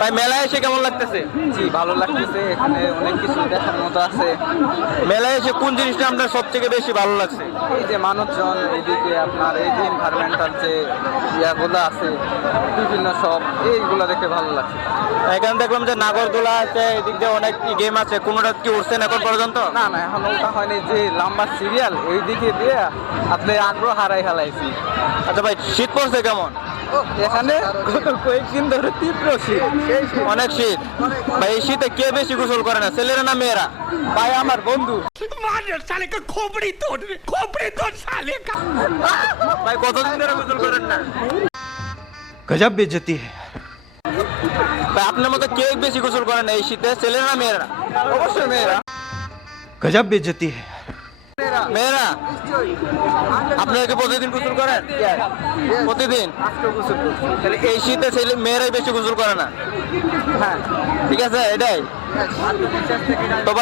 ভাই মেলায় এসে কেমন লাগতেছে? জি ভালো লাগতেছে, এখানে অনেক কিছু দেখার মতো আছে। মেলায় এসে কোন জিনিসটা আপনার সব থেকে বেশি ভালো লাগছে? এই যে মানুষজন, এইদিকে আপনার এই যে এনভায়রনমেন্টাল যে ইয়াগুলো আছে, বিভিন্ন সব এইগুলো দেখে ভালো লাগছে। এখানে দেখলাম যে নাগরদোলা আছে, এদিক দিয়ে অনেক গেম আছে, কোনোটা কি উঠছেন এখন পর্যন্ত? না না, এখন ওটা হয়নি, যে লম্বা সিরিয়াল এই দিকে দিয়ে আপনি আগ্রহ হারাই ফেলাইছি। আচ্ছা ভাই, শীত পড়ছে কেমন? এখানে গত কয়েকদিন ধরে তীব্র শীত। অনেক শীত। ভাই এই শীতে কে বেশি গোসল করে না, ছেলেরা না মেয়েরা? ভাই আমার বন্ধু। ভাই কতদিন ধরে গোসল করেন না? गजब बेइज्जती है। ভাই আপনার মতো কে বেশি গোসল করে না এই শীতে, ছেলেরা না মেয়েরা? অবশ্যই মেয়েরা। गजब बेइज्जती है। মেয়েরা। আপনারা কি প্রতিদিন গোসল করেন? প্রতিদিন? তাহলে এই শীতে ছেলে মেয়েরাই বেশি গোসল করে না? হ্যাঁ ঠিক আছে, এটাই তো ভাই।